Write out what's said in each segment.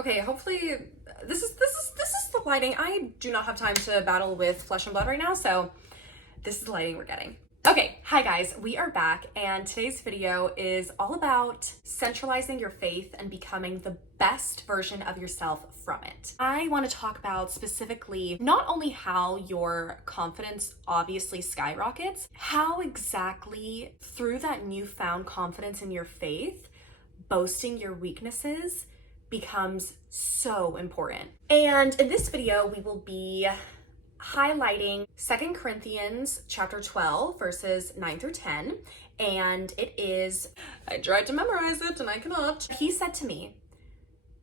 Okay, hopefully this is the lighting. I do not have time to battle with flesh and blood right now, so this is the lighting we're getting. Okay, hi guys, we are back, and today's video is all about centralizing your faith and becoming the best version of yourself from it. I want to talk about specifically not only how your confidence obviously skyrockets, how exactly through that newfound confidence in your faith, boasting your weaknesses becomes so important. And in this video, we will be highlighting 2 Corinthians chapter 12, verses 9 through 10. And it is, I tried to memorize it and I cannot. He said to me,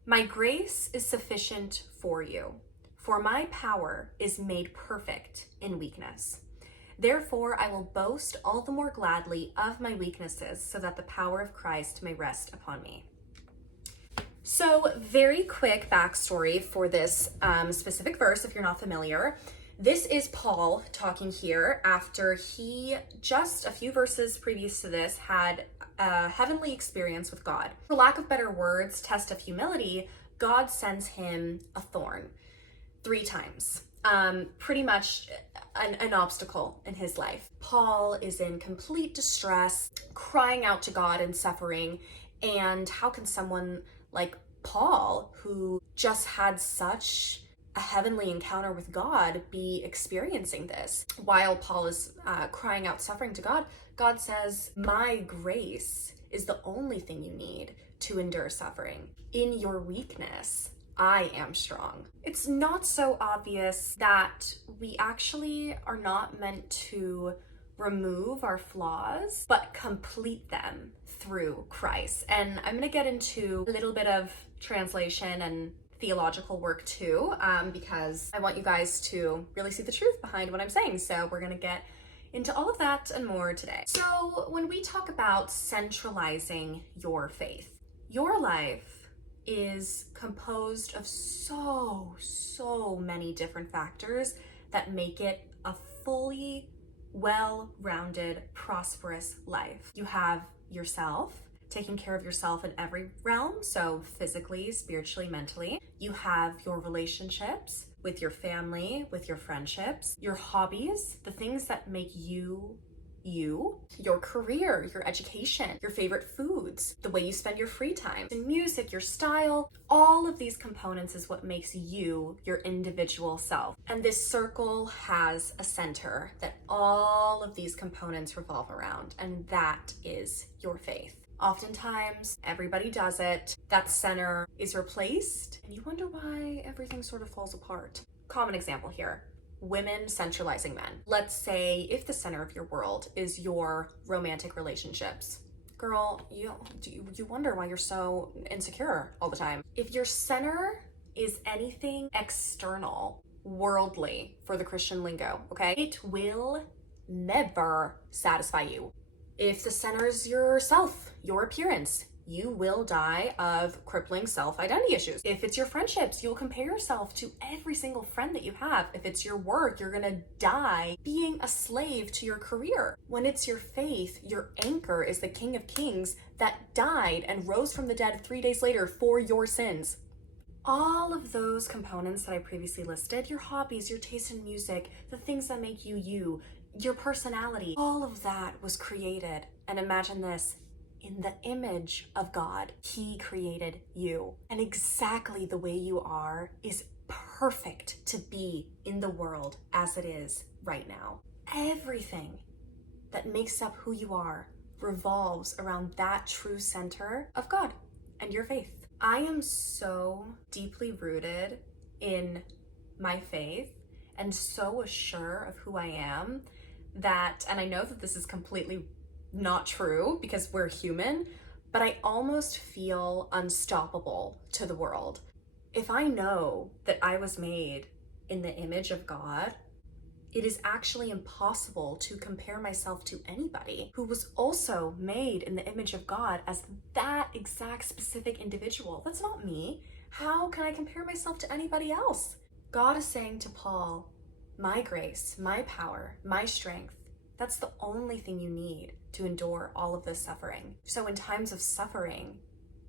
"My grace is sufficient for you, for my power is made perfect in weakness. Therefore, I will boast all the more gladly of my weaknesses, so that the power of Christ may rest upon me." So, very quick backstory for this specific verse, if you're not familiar. This is Paul talking here after he, just a few verses previous to this, had a heavenly experience with God. For lack of better words, test of humility, God sends him a thorn 3 times. Pretty much an obstacle in his life. Paul is in complete distress, crying out to God in suffering, and how can someone like Paul, who just had such a heavenly encounter with God, be experiencing this? While Paul is crying out suffering to God, God says, "My grace is the only thing you need to endure suffering. In your weakness, I am strong." It's not so obvious that we actually are not meant to remove our flaws, but complete them through Christ. And I'm gonna get into a little bit of translation and theological work too, because I want you guys to really see the truth behind what I'm saying. So we're gonna get into all of that and more today. So when we talk about centralizing your faith, your life is composed of so many different factors that make it a fully well-rounded, prosperous life. You have yourself, taking care of yourself in every realm, so physically, spiritually, mentally. You have your relationships with your family, with your friendships, your hobbies, the things that make you, your career, your education, your favorite foods, the way you spend your free time, the music, your style. All of these components is what makes you your individual self. And this circle has a center that all of these components revolve around, and that is your faith. Oftentimes, everybody does it. That center is replaced, and you wonder why everything sort of falls apart. Common example here. Women centralizing men. Let's say if the center of your world is your romantic relationships. Girl, you wonder why you're so insecure all the time. If your center is anything external, worldly for the Christian lingo, okay, it will never satisfy you. If the center is yourself, your appearance, you will die of crippling self-identity issues. If it's your friendships, you'll compare yourself to every single friend that you have. If it's your work, you're gonna die being a slave to your career. When it's your faith, your anchor is the King of Kings that died and rose from the dead 3 days later for your sins. All of those components that I previously listed, your hobbies, your taste in music, the things that make you, your personality, all of that was created. And imagine this, in the image of God, He created you. And exactly the way you are is perfect to be in the world as it is right now. Everything that makes up who you are revolves around that true center of God and your faith. I am so deeply rooted in my faith and so assured of who I am that, and I know that this is completely not true because we're human, but I almost feel unstoppable to the world. If I know that I was made in the image of God, it is actually impossible to compare myself to anybody who was also made in the image of God as that exact specific individual. That's not me. How can I compare myself to anybody else? God is saying to Paul, "My grace, my power, my strength, that's the only thing you need to endure all of this suffering." So in times of suffering,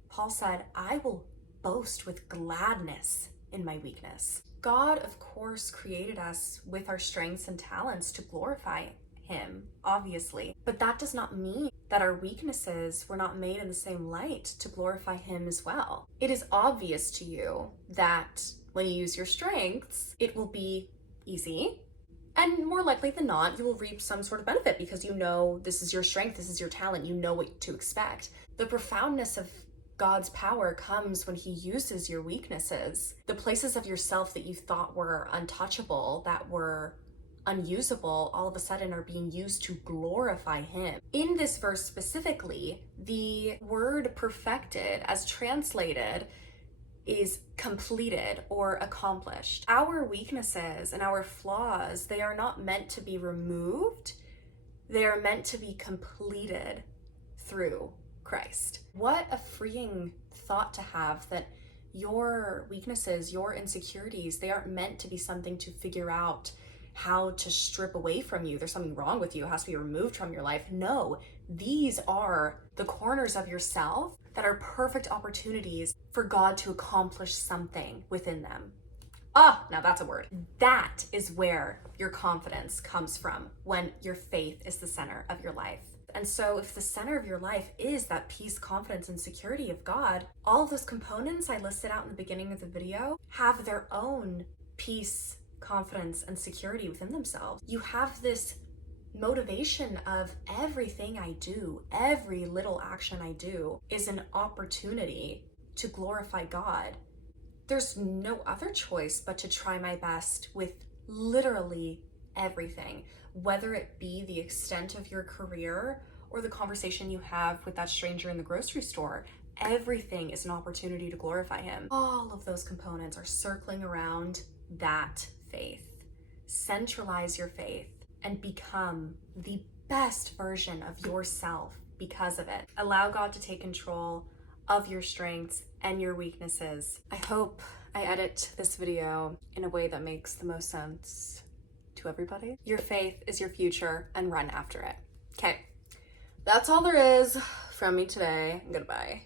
Paul said, I will boast with gladness in my weakness. God, of course, created us with our strengths and talents to glorify Him, obviously. But that does not mean that our weaknesses were not made in the same light to glorify Him as well. It is obvious to you that when you use your strengths, it will be easy. And more likely than not, you will reap some sort of benefit because you know this is your strength, this is your talent, you know what to expect. The profoundness of God's power comes when He uses your weaknesses. The places of yourself that you thought were untouchable, that were unusable, all of a sudden are being used to glorify Him. In this verse specifically, the word perfected, as translated, is completed or accomplished. Our weaknesses and our flaws, they are not meant to be removed. They are meant to be completed through Christ. What a freeing thought to have, that your weaknesses, your insecurities, they aren't meant to be something to figure out how to strip away from you. There's something wrong with you, it has to be removed from your life. No, these are the corners of yourself that are perfect opportunities for God to accomplish something within them. Ah, now that's a word. That is where your confidence comes from, when your faith is the center of your life. And so if the center of your life is that peace, confidence, and security of God, all of those components I listed out in the beginning of the video have their own peace, confidence, and security within themselves. You have this motivation of everything I do, every little action I do is an opportunity to glorify God. There's no other choice but to try my best with literally everything, whether it be the extent of your career or the conversation you have with that stranger in the grocery store. Everything is an opportunity to glorify Him. All of those components are circling around that faith. Centralize your faith and become the best version of yourself because of it. Allow God to take control of your strengths and your weaknesses. I hope I edit this video in a way that makes the most sense to everybody. Your faith is your future, and run after it. Okay, that's all there is from me today. Goodbye.